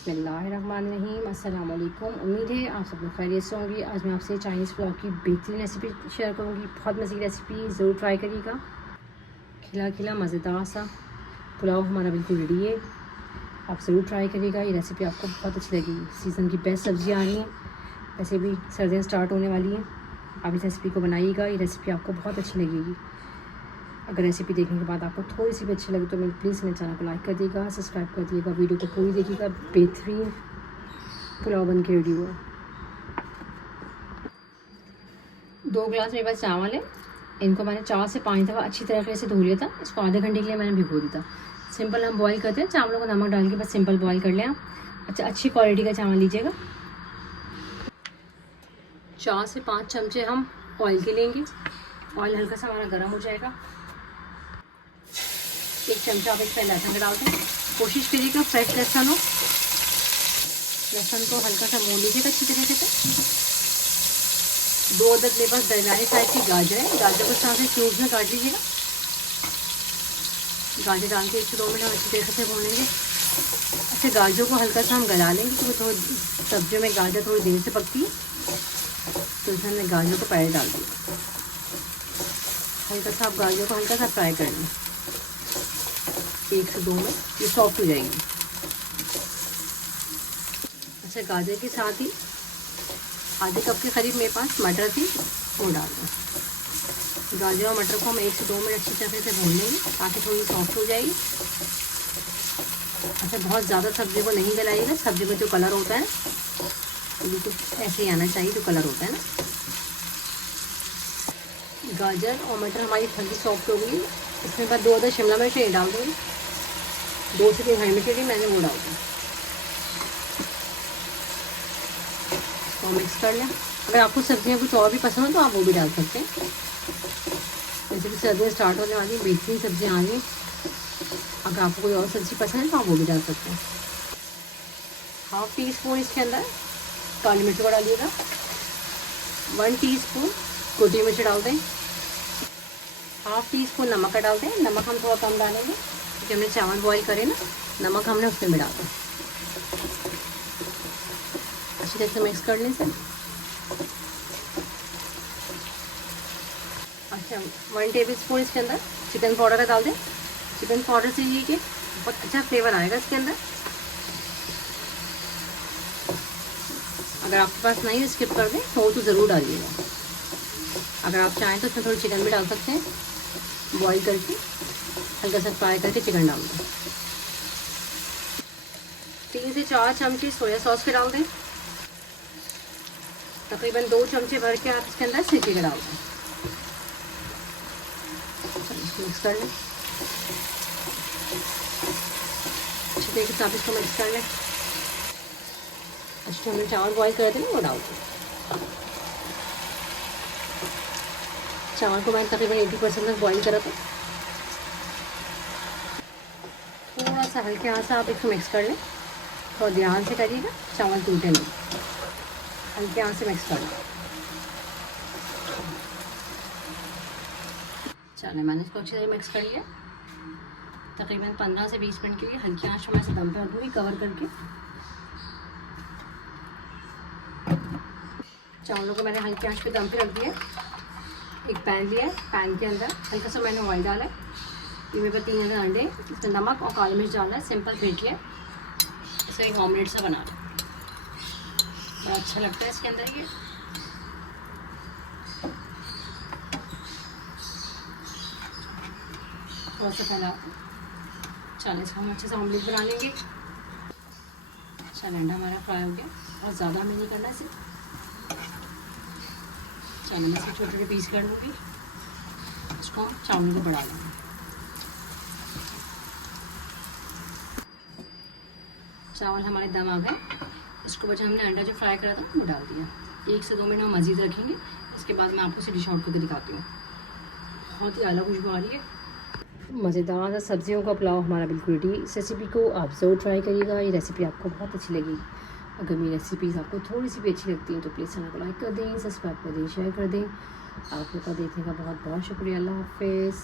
बिस्मिल्लाहिर्रहमानिर्रहीम। अस्सलाम वालेकुम। उम्मीद है आप सब लोग खैरियत से होंगी। आज मैं आपसे चाइनीज़ पुलाव की बेहतरीन रेसिपी शेयर करूँगी। बहुत मज़े की रेसिपी, ज़रूर ट्राई करिएगा। खिला खिला मज़ेदार सा पुलाव हमारा बिल्कुल रेडी है। आप ज़रूर ट्राई करिएगा। ये रेसिपी आपको बहुत अच्छी लगेगी। सीज़न की बेस्ट सब्ज़ी आ रही हैं, वैसे भी सर्दियाँ स्टार्ट होने वाली हैं। आप इस रेसिपी को बनाइएगा, ये रेसिपी आपको बहुत अच्छी लगेगी। अगर रेसिपी देखने के बाद आपको थोड़ी सी भी अच्छी लगे तो मैं प्लीज़ मेरे चैनल को लाइक कर दिएगा, सब्सक्राइब कर दिएगा, वीडियो को पूरी देखिएगा। बेहतरीन पुलाव बन के रेडी हुआ। 2 गिलास मेरे पास चावल है। इनको मैंने 4 से 5 दफ़ा अच्छी तरीके से धो लिया था। इसको आधे घंटे के लिए मैंने भिगो दिया था। सिंपल हम बॉईल करते हैं, चावलों को नमक डाल के बस सिंपल बॉईल कर लें आप। अच्छा, अच्छी क्वालिटी का चावल लीजिएगा। 4 से 5 चमचे हम ऑयल के लेंगे। ऑयल हल्का सा हमारा गर्म हो जाएगा। 1 चमचा आप इसमें लहसुन डाल दें। कोशिश करिएगा फ्रेश लहसुन हो। लहसुन को हल्का सा मोड़ लीजिएगा अच्छी तरीके से। 2 अदद मेरे पास दरमियानी साइज की गाजर है। गाजर को इस तरह से क्यूब्स में काट लीजिएगा। गाजर डाल के 1 से 2 मिनट हम अच्छी तरीके से भून लेंगे। अच्छा, गाजर को हल्का सा हम गला लेंगे क्योंकि थोड़ी सब्जियों में गाजर थोड़ी देर से पकती है, तो इसमें हमने गाजर को पहले डाल दिया। हल्का सा आप गाजर को हल्का सा फ्राई कर लें। 1 से 2 मिनट ये सॉफ्ट हो जाएगी। अच्छा, गाजर के साथ ही आधे कप के करीब मेरे पास मटर थी, वो डाल दें। गाजर और मटर को हम 1 से 2 मिनट अच्छी तरह से भून लेंगे ताकि थोड़ी सॉफ्ट हो जाएगी। अच्छा, बहुत ज़्यादा सब्जी को नहीं गलाइएगा। सब्जी में जो कलर होता है बिल्कुल ऐसे ही आना चाहिए जो कलर होता है ना। गाजर और मटर हमारी हल्की सॉफ्ट हो गई। इसमें बाद 2 अदद शिमला मिर्च डाल देंगे। 2 से 3 हरी मिर्च मैंने वो डाल दी। इसको मिक्स कर लें। अगर आपको सब्जियां कुछ और भी पसंद हो तो आप वो भी डाल सकते हैं। जैसे कि सर्दियाँ स्टार्ट होने वाली बेहतरीन सब्जियाँ आ रही। अगर आपको कोई और सब्ज़ी पसंद है तो आप वो भी डाल सकते हैं। 1/2 टीस्पून इसके अंदर काली मिर्च को डालिएगा। 1 टीस्पून कुटी मिर्च डाल दें। 1/2 टीस्पून नमक का डाल दें। नमक हम थोड़ा कम डालेंगे क्योंकि हमने चावल बॉईल करे ना, नमक हमने उसमें डाल दें। अच्छी तरह से मिक्स कर लें इसे। अच्छा, 1 टेबल स्पून इसके अंदर चिकन पाउडर का डाल दें। चिकन पाउडर से ये कि बहुत अच्छा फ्लेवर आएगा इसके अंदर। अगर आपके पास नहीं है स्किप कर दें, तो ज़रूर डालिएगा। अगर आप चाहें तो उसमें थोड़ी चिकन भी डाल सकते हैं। बॉईल करके हल्का सा फ्राई करके चिकन डाल दें। 3 से 4 चमचे सोया सॉस के डाल दें। तकरीबन 2 चमचे भर के आप इसके अंदर सिरके के डाल दें। मिक्स कर लें अच्छी तरीके से। आप इसको मिक्स कर लें। अच्छा, हमने चावल बॉईल करे थे ना, वो डाल दें। चावल को मैंने तकरीबन 80% तक बॉईल करा था। थोड़ा सा हल्के हाथ से आप इसको मिक्स कर लें। थोड़ा ध्यान से करिएगा, चावल टूटे नहीं। हल्के हाथ से मिक्स कर लें। चलिए, मैंने इसको अच्छी तरह मिक्स कर लिया। तकरीबन 15 से 20 मिनट के लिए हल्की आंच में ऐसे दम पे रखूँगी कवर करके। चावलों को मैंने हल्की आंच पे दम पे रख दिया। एक पैन लिया है, पैन के अंदर हल्का सा मैंने ऑयल डाला है। ये मेरे पास 3 अदद अंडे, इसमें नमक और काली मिर्च डालना है। सिंपल फेंट लिया, इसे एक ऑमलेट सा बना लें। बड़ा अच्छा लगता है इसके अंदर ये। थोड़ा सा फैला। चलिए, इसको हम अच्छे से ऑमलेट बना लेंगे। चल, अंडा हमारा फ्राई हो गया। बहुत ज़्यादा हमें नहीं करना इसे। चलिए, मैं इसे छोटे छोटे पीस कर लूँगी। इसको हम चावल को बढ़ा लेंगे। चावल हमारे दम आ गए। इसको बचा हमने अंडा जो फ्राई करा था वो डाल दिया। 1 से 2 मिनट हम मज़ीद रखेंगे। इसके बाद मैं आपको इसे डिश आउट करके दिखाती हूँ। बहुत ही अलग खुशबू आ रही है। मज़ेदार सब्जियों का पुलाव हमारा बिल्कुल रेडी। इस रेसिपी को आप ज़रूर ट्राई करिएगा। ये रेसिपी आपको बहुत अच्छी लगेगी। अगर मेरी रेसिपीज़ आपको थोड़ी सी भी अच्छी लगती हैं तो प्लीज़ चैनल को लाइक कर दें, सब्सक्राइब कर दें, शेयर कर दें। आप लोग का देखने का बहुत बहुत शुक्रिया। अल्लाह हाफ़िज़।